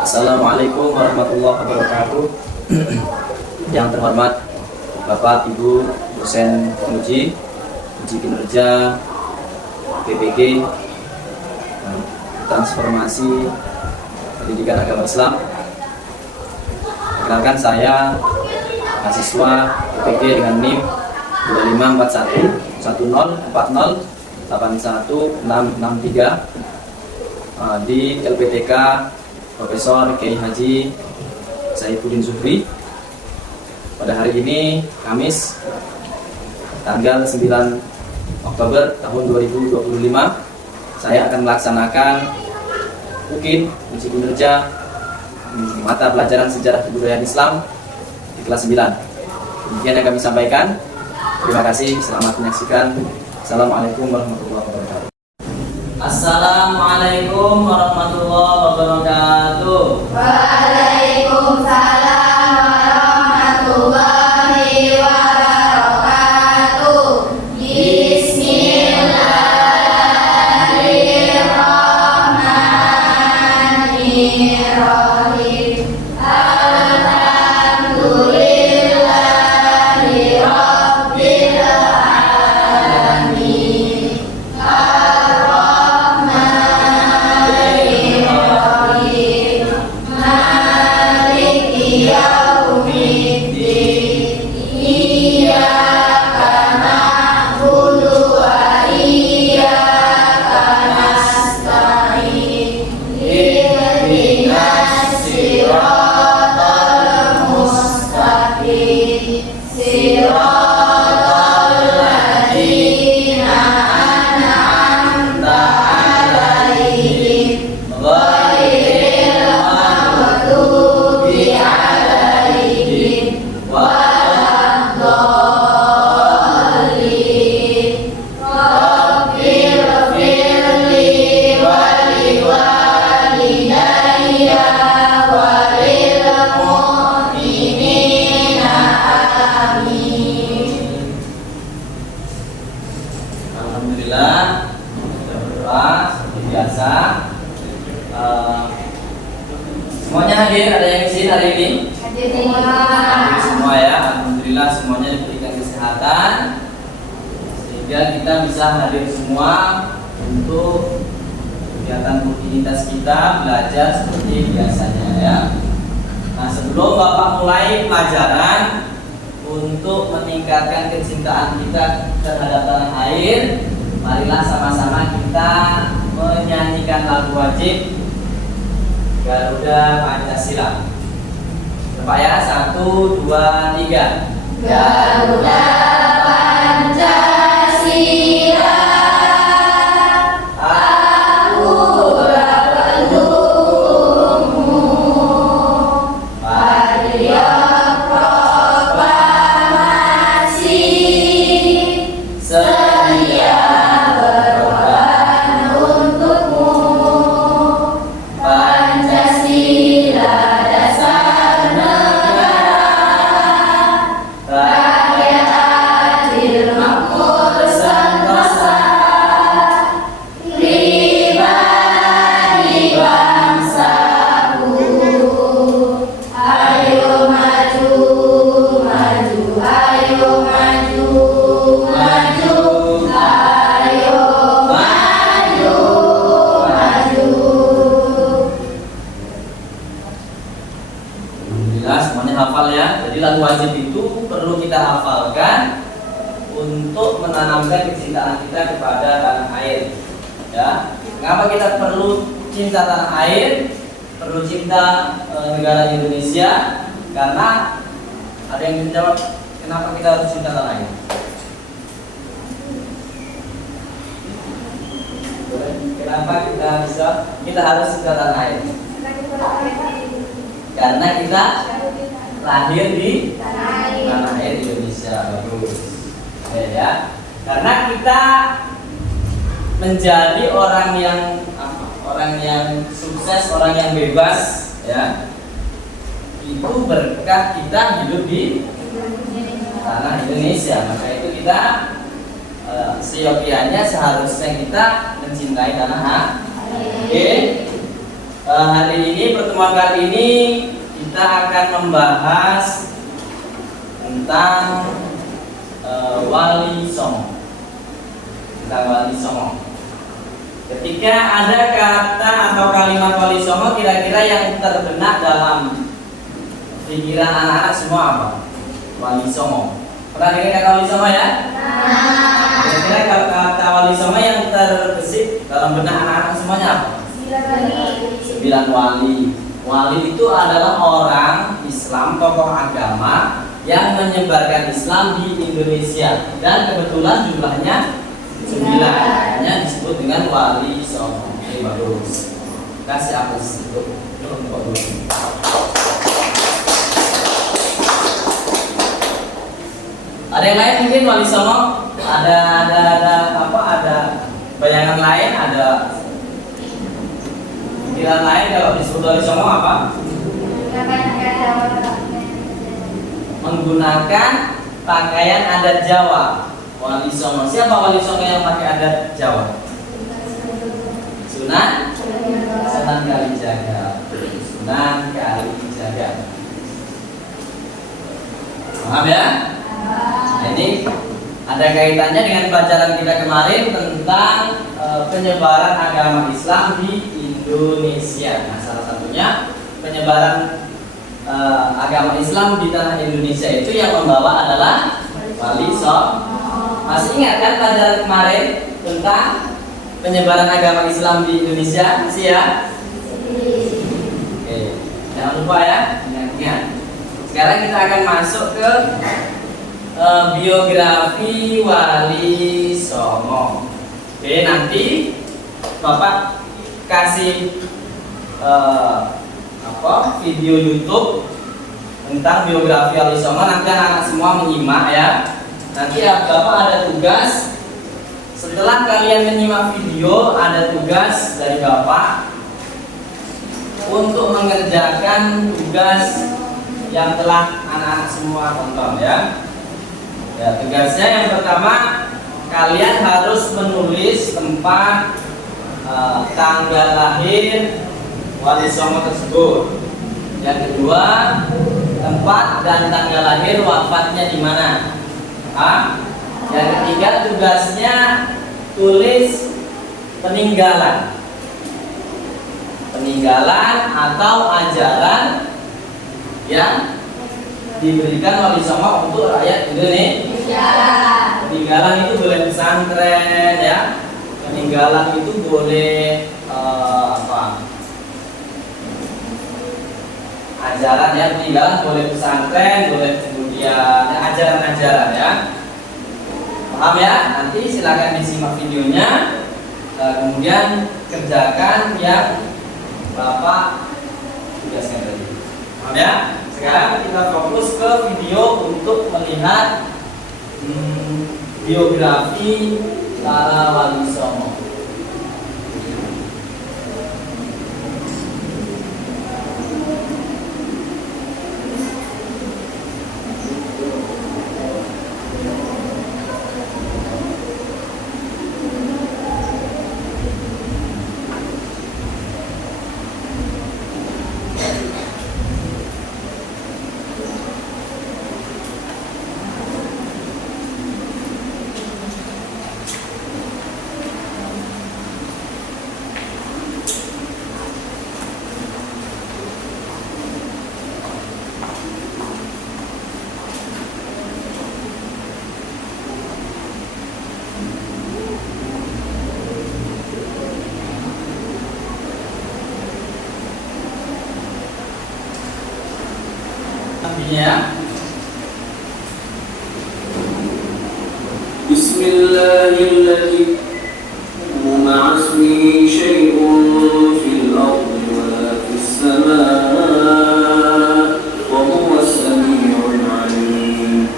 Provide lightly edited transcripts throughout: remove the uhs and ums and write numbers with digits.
Assalamualaikum warahmatullahi wabarakatuh. Yang terhormat Bapak Ibu dosen uji kinerja PPG Transformasi Pendidikan Agama Islam. Perkenalkan, saya mahasiswa PPG dengan NIM 25418081663 di LPTK Profesor Kiai Haji Saifuddin Zuhri. Pada hari ini Kamis tanggal 9 Oktober tahun 2025, saya akan melaksanakan uji kinerja mata pelajaran sejarah kebudayaan Islam di kelas 9. Demikian yang kami sampaikan. Terima kasih, selamat menyaksikan. Assalamualaikum warahmatullahi wabarakatuh. Assalamualaikum warahmatullahi wabarakatuh. Waalaikumsalam warahmatullahi wabarakatuh. Bismillahirrahmanirrahim. Alhamdulillahi rabbil alamin. Alhamdulillah, berdoa seperti biasa. Semuanya hadir, ada yang izin hari ini? Hadir semua ya. Alhamdulillah, semuanya diberikan kesehatan sehingga kita bisa hadir semua untuk kegiatan rutinitas kita belajar seperti biasanya ya. Nah, sebelum Bapak mulai pelajaran, untuk meningkatkan kecintaan kita terhadap tanah air, marilah sama-sama kita menyanyikan lagu wajib Garuda Pancasila. Coba ya, 1, 2, 3. Garuda Pancasila, akulah pendukungmu, patriot proklamasi, setia berkorban untukmu. Pancasila dasar negara, rakyat adil makmur sentosa, pribadi bangsaku. Ayo maju, maju, ayo maju, maju, ayo maju, maju. Alhamdulillah, semuanya hafal ya. Jadi lagu wajib itu perlu kita hafalkan untuk menanamkan kecintaan kita kepada tanah air. Ya, kenapa kita perlu cinta tanah air? Perlu cinta negara Indonesia? Karena ada yang menjawab, kenapa kita harus cinta tanah air? Kenapa kita harus cinta tanah air? Karena kita lahir di tanah air Indonesia. Bagus ya. Karena kita menjadi orang yang sukses, orang yang bebas ya, itu berkah kita hidup di tanah Indonesia. Maka itu kita seyogianya seharusnya kita mencintai tanah air. Oke. Hari ini, pertemuan kali ini kita akan membahas tentang Wali Songo. Tentang Wali Songo. Ketika ada kata atau kalimat Wali Songo, kira-kira yang terbenak dalam pikiran anak-anak semua apa? Wali Songo. Pernah dengar kata Wali Songo ya? Kira-kira kata Wali Songo yang terbesit dalam benak anak-anak semuanya apa? 9 wali. Wali itu adalah orang Islam, tokoh agama yang menyebarkan Islam di Indonesia, dan kebetulan jumlahnya 9. Hanya disebut dengan Wali Songo. Ini bagus. Kasih aplaus untuk dulu. Ada yang lain mungkin Wali Songo? Ada bayangan lain, ada pikiran lain kalau disebut Wali Songo apa? Menggunakan pakaian adat Jawa. Wali Songo. Siapa Wali Songo yang pakai adat Jawa? Sunan Kalijaga. Sunan Kalijaga. Paham ya? Nah, ini ada kaitannya dengan pelajaran kita kemarin tentang penyebaran agama Islam di Indonesia. Nah, salah satunya penyebaran agama Islam di tanah Indonesia itu yang membawa adalah Wali Songo. Masih ingat kan pelajaran kemarin tentang penyebaran agama Islam di Indonesia? Masih ya? Oke, jangan lupa ya, ingat. Sekarang kita akan masuk ke biografi Wali Songo. Oke, nanti Bapak kasih video YouTube tentang biografi Wali Songo. Nanti anak-anak semua menyimak ya. Nanti Bapak ada tugas. Setelah kalian menyimak video, ada tugas dari Bapak untuk mengerjakan tugas yang telah anak-anak semua tonton ya. Ya, tugasnya yang pertama, kalian harus menulis tempat tanggal lahir Wali Songo tersebut. Yang kedua, tempat dan tanggal lahir wafatnya di mana. Yang ketiga, tugasnya tulis peninggalan atau ajaran yang diberikan Wali Songo untuk rakyat Indonesia. Peninggalan itu boleh pesantren ya. Peninggalan itu boleh ajaran ya. Peninggalan boleh pesantren, boleh kemudian ajaran-ajaran ya. Paham ya? Nanti silakan disimak videonya, kemudian kerjakan yang Bapak tugaskan tadi. Paham ya? Sekarang kita fokus ke video untuk melihat biografi para Wali Songo. Ya. Bismillahirrahmanirrahim. Ma asmi syai'un fil ardi wa la fis samaa wa huwa as-sami'ul 'alim.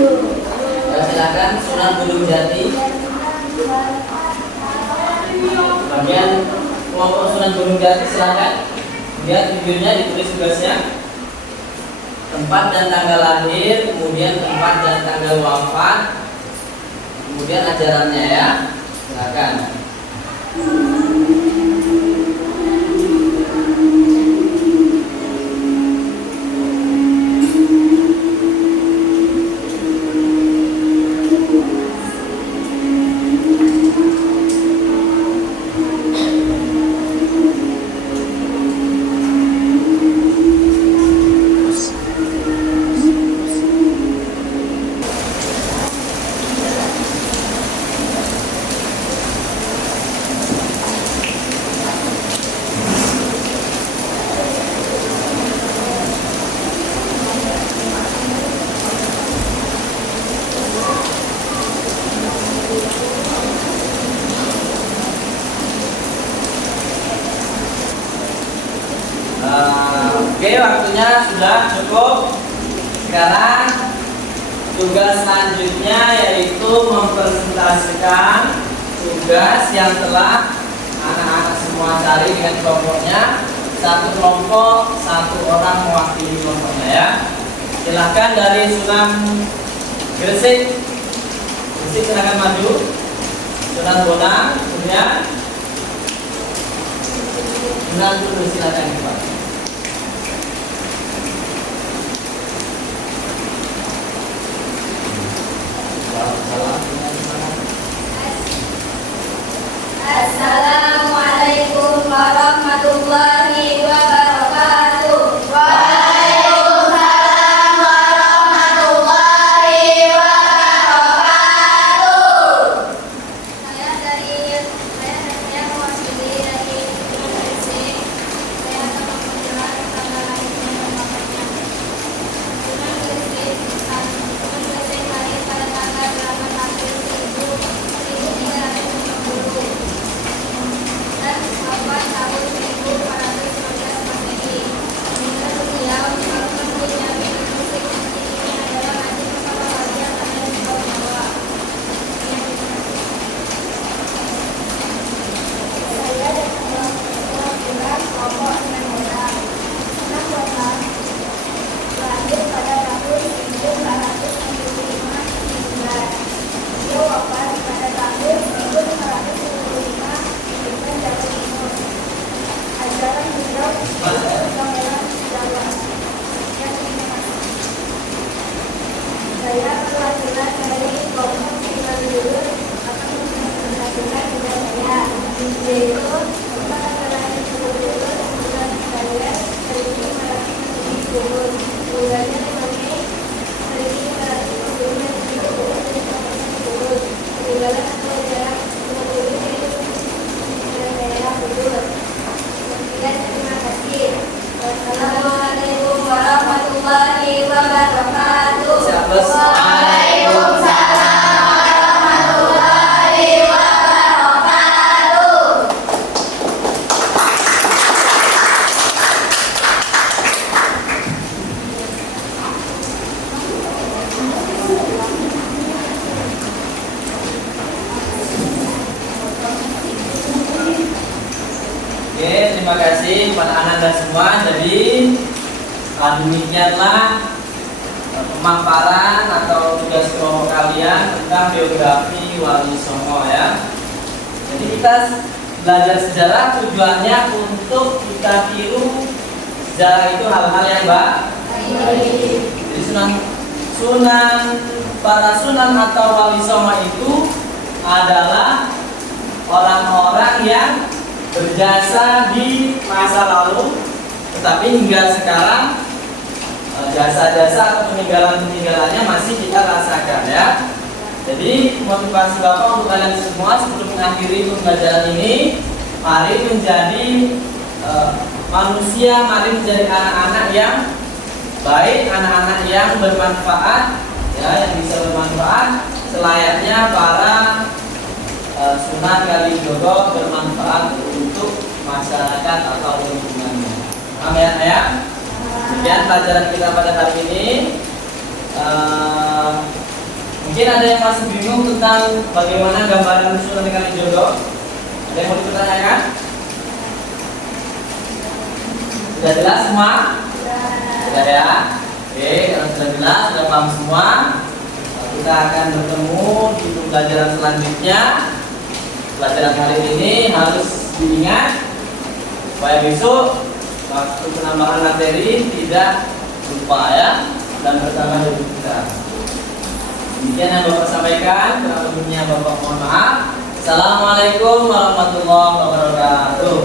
Ya, silakan Sunan Gunung Jati. Bagian kelompok Sunan Gunung Jati silakan. Lihat videonya, ditulis tugasnya. Tempat dan tanggal lahir, kemudian tempat dan tanggal wafat, kemudian ajarannya ya. Silakan. Oke, waktunya sudah cukup. Sekarang tugas selanjutnya yaitu mempresentasikan tugas yang telah anak-anak semua cari dengan kelompoknya. Satu kelompok, satu orang mewakili kelompoknya ya. Silahkan dari Sunan Gresik. Gresik silakan maju. Sunan Bonang, kemudian Sunan Kudus silakan Pak. Assalamualaikum warahmatullahi wabarakatuh. Waalaikumsalam warahmatullahi wabarakatuh. Saya mewakili dari Gresik. Saya akan memperjelas tanggal lahirnya dan wafatnya. Sunan Gresik lahir pada tanggal 8 April 1350 dan wafat tahun 1415 Masehi. Meninggal beliau di Jami Gresik. Ini adalah Haji Mustafa Wali yang ada di bawah. Saya dan perwakilan kelompok Sunan Bonang. Sunan Bonang lahir pada tahun 1465 Hijriah. Beliau wafat pada tahun 1525 Hijriah Jawa Timur. Ajaran beliau adalah Jawa. Sekian, terima kasih. Saya perwakilan dari kelompok Sunan Gurun akan mempresentasikan tugas saya, yaitu tempat adalah Sunan Gurun, Sunan Kalian, Seribu Merapi Menjadi Gurun. Tugasnya sebagai Seribu Merapi Gurun dan Seribu Gurun dari Kabupaten Gurun. Peninggalan atau jarak Sunan Gurun yaitu daerah Gurun. Sekian, terima kasih. Wassalamualaikum warahmatullahi wabarakatuh. Waalaikumsalam warahmatullahi wabarakatuh. Oke, terima kasih kepada anak-anak semua. Jadi demikianlah pemaparan atau tugas kelompok kalian tentang biografi Wali Songo ya. Jadi kita belajar sejarah tujuannya untuk kita tiru sejarah itu hal-hal yang baik. Jadi para sunan atau Wali Songo itu adalah orang-orang yang berjasa di masa lalu, tetapi hingga sekarang jasa-jasa atau peninggalan-peninggalannya masih kita rasakan ya. Jadi motivasi Bapak untuk kalian semua sebelum mengakhiri pembelajaran ini, mari menjadi manusia, mari menjadi anak-anak yang baik, anak-anak yang bermanfaat ya, yang bisa bermanfaat selayaknya para Sunan Kalijogo bermanfaat untuk masyarakat atau lingkungannya. Amin ya. Demikian pelajaran kita pada hari ini. Mungkin ada yang masih bingung tentang bagaimana gambaran susunan kali jodoh. Ada yang mau dipertanyakan? Sudah jelas semua? Sudah ya? Oke, kalau sudah jelas, sudah paham semua, kita akan bertemu di pembelajaran selanjutnya. Pelajaran hari ini harus diingat supaya besok waktu penambahan materi tidak lupa ya, dan bertambah lebih kita. Demikian yang Bapak sampaikan, kurang lebihnya Bapak mohon maaf. Assalamualaikum warahmatullahi wabarakatuh.